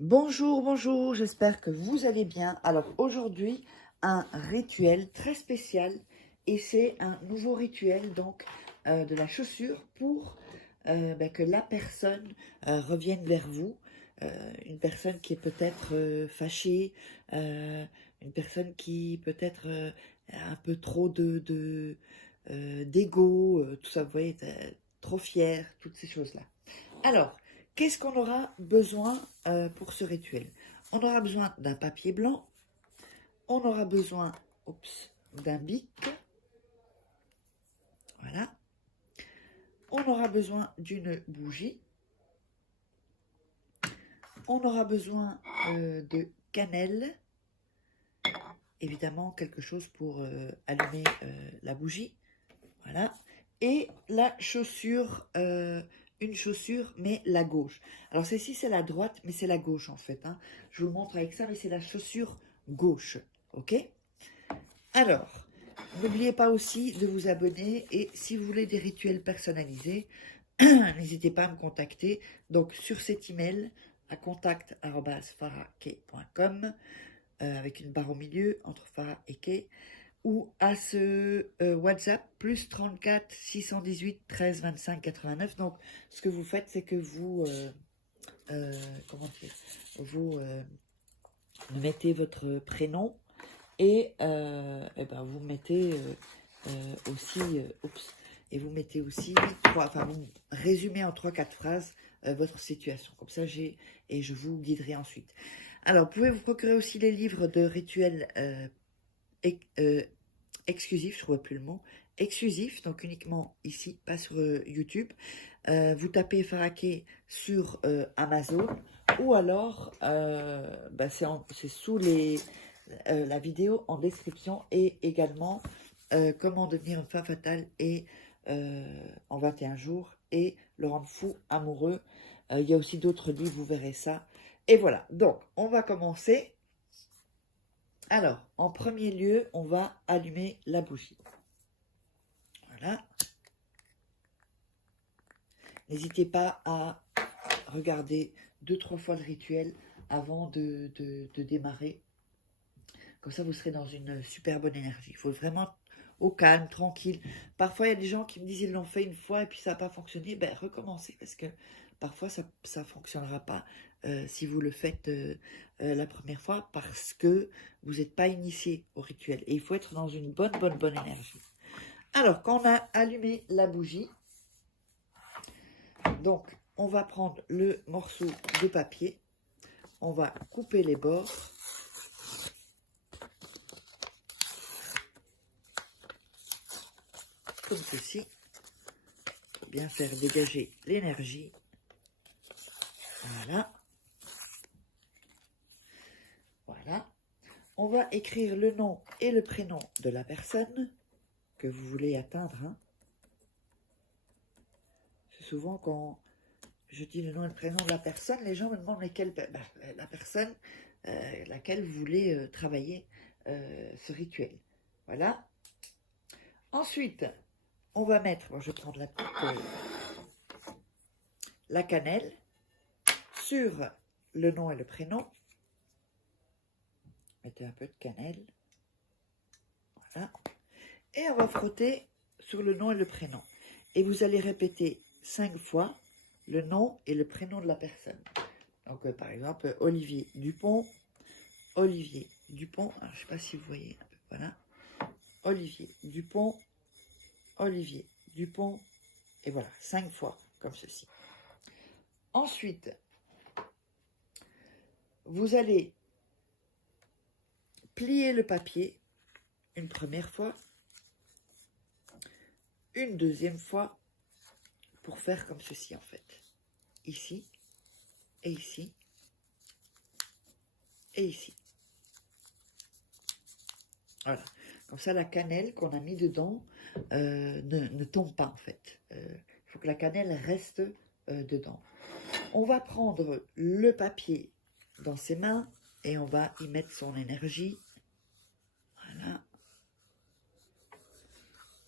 Bonjour, bonjour, j'espère que vous allez bien. Alors aujourd'hui, un rituel très spécial et c'est un nouveau rituel donc de la chaussure pour que la personne revienne vers vous. Une personne qui est peut-être fâchée, euh, une personne qui peut-être a un peu trop d'ego, tout ça, vous voyez, trop fière, toutes ces choses-là. Alors, qu'est-ce qu'on aura besoin pour ce rituel? On aura besoin d'un papier blanc, on aura besoin d'un bic, voilà. On aura besoin d'une bougie, on aura besoin de cannelle, évidemment quelque chose pour allumer la bougie, voilà. Et la chaussure, une chaussure, mais la gauche. Alors celle-ci, c'est la droite, mais c'est la gauche en fait, hein. Je vous le montre avec ça, mais c'est la chaussure gauche, ok? Alors, n'oubliez pas aussi de vous abonner et si vous voulez des rituels personnalisés, n'hésitez pas à me contacter. Donc sur cet email à contact@farahkay.com avec une barre au milieu entre Farah et Kay ou à ce WhatsApp plus 34 618 13 25 89. Donc, ce que vous faites, c'est que vous, comment dire, vous mettez votre prénom et, vous mettez aussi, et vous mettez aussi, vous résumez en 3-4 phrases votre situation. Comme ça, et je vous guiderai ensuite. Alors, vous pouvez vous procurer aussi les livres de rituels exclusif, je ne trouve plus le mot, exclusif, donc uniquement ici, pas sur YouTube. Vous tapez Farah Kay sur Amazon ou alors c'est sous la vidéo en description et également comment devenir une femme fatale et en 21 jours et le rendre fou amoureux. Il y a aussi d'autres livres, vous verrez ça. Et voilà, donc on va commencer. Alors, en premier lieu, on va allumer la bougie. Voilà. N'hésitez pas à regarder 2-3 fois le rituel avant de démarrer. Comme ça, vous serez dans une super bonne énergie. Il faut vraiment au calme, tranquille. Parfois, il y a des gens qui me disent ils l'ont fait une fois et puis ça n'a pas fonctionné. Ben, recommencez parce que parfois, ça ne fonctionnera pas si vous le faites la première fois parce que vous n'êtes pas initié au rituel. Et il faut être dans une bonne énergie. Alors, quand on a allumé la bougie, donc on va prendre le morceau de papier, on va couper les bords, comme ceci, pour bien faire dégager l'énergie. Voilà. Voilà. On va écrire le nom et le prénom de la personne que vous voulez atteindre, hein. C'est souvent quand je dis le nom et le prénom de la personne, les gens me demandent la personne laquelle vous voulez travailler ce rituel. Voilà. Ensuite, on va mettre, je vais prendre la cannelle sur le nom et le prénom. Mettez un peu de cannelle. Voilà. Et on va frotter sur le nom et le prénom. Et vous allez répéter 5 fois le nom et le prénom de la personne. Donc, par exemple, Olivier Dupont. Olivier Dupont. Alors, je ne sais pas si vous voyez un peu. Voilà. Olivier Dupont. Olivier Dupont. Et voilà, 5 fois, comme ceci. Ensuite, vous allez plier le papier une première fois, une deuxième fois, pour faire comme ceci en fait. Ici, et ici, et ici. Voilà. Comme ça, la cannelle qu'on a mis dedans ne tombe pas en fait. Il faut que la cannelle reste dedans. On va prendre le papier dans ses mains et on va y mettre son énergie. Voilà.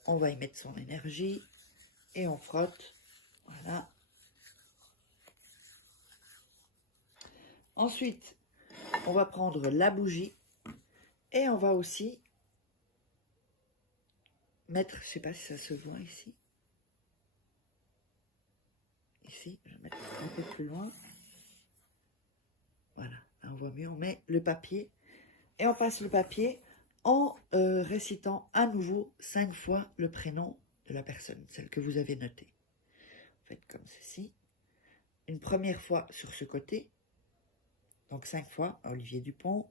On va y mettre son énergie et on frotte. Voilà. Ensuite, on va prendre la bougie et on va aussi mettre, je ne sais pas si ça se voit ici. Ici, je vais mettre un peu plus loin. Voilà, là on voit mieux. On met le papier et on passe le papier en récitant à nouveau 5 fois le prénom de la personne, celle que vous avez notée. Vous faites comme ceci. Une première fois sur ce côté. Donc 5 fois, Olivier Dupont,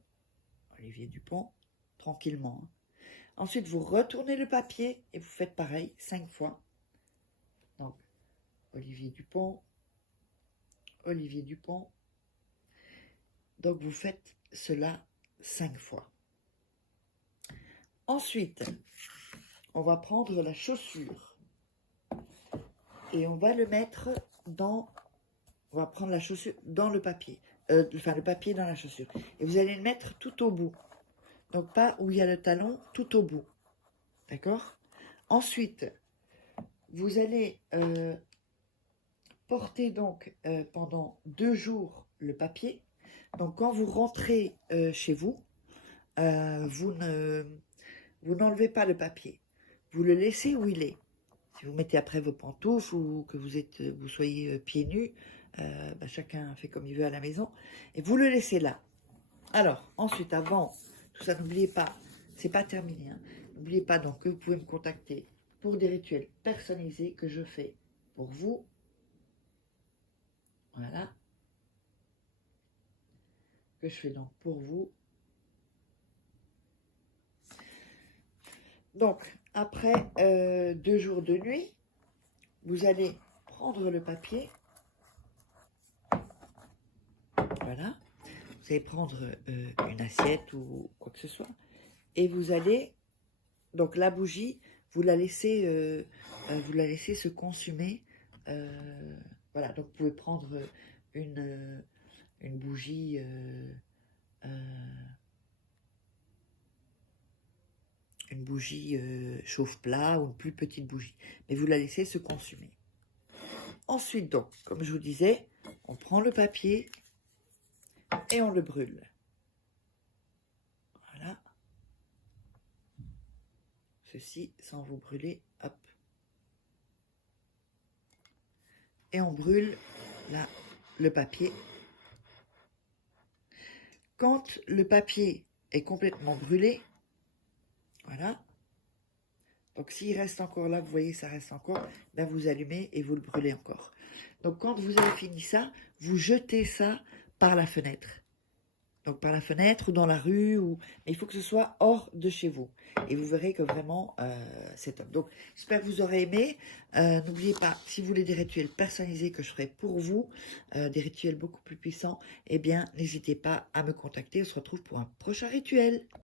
tranquillement. Ensuite, vous retournez le papier et vous faites pareil, 5 fois. Donc, Olivier Dupont. Donc, vous faites cela 5 fois. Ensuite, on va prendre la chaussure et on va le mettre dans... On va prendre la chaussure dans le papier. Le papier dans la chaussure. Et vous allez le mettre tout au bout. Donc, pas où il y a le talon, tout au bout. D'accord? Ensuite, vous allez porter donc pendant 2 jours le papier. Donc, quand vous rentrez chez vous, vous n'enlevez pas le papier. Vous le laissez où il est. Si vous mettez après vos pantoufles ou que vous soyez pieds nus, chacun fait comme il veut à la maison. Et vous le laissez là. Alors, ensuite, avant tout ça, n'oubliez pas, c'est pas terminé. Hein. N'oubliez pas donc que vous pouvez me contacter pour des rituels personnalisés que je fais pour vous. Voilà. Que je fais donc pour vous. Donc, après 2 jours de nuit, vous allez prendre le papier. Voilà. Vous allez prendre une assiette ou quoi que ce soit. Et vous allez, donc la bougie, vous la laissez se consumer. Voilà, donc vous pouvez prendre une bougie chauffe-plat ou une plus petite bougie. Mais vous la laissez se consumer. Ensuite, donc, comme je vous disais, on prend le papier et on le brûle. Voilà. Ceci sans vous brûler. Hop. Et on brûle là le papier. Quand le papier est complètement brûlé, voilà. Donc s'il reste encore là, vous voyez, ça reste encore, ben vous allumez et vous le brûlez encore. Donc quand vous avez fini ça, vous jetez ça par la fenêtre. Donc par la fenêtre ou dans la rue, mais il faut que ce soit hors de chez vous. Et vous verrez que vraiment, c'est top. Donc j'espère que vous aurez aimé. N'oubliez pas, si vous voulez des rituels personnalisés que je ferai pour vous, des rituels beaucoup plus puissants, eh bien n'hésitez pas à me contacter. On se retrouve pour un prochain rituel.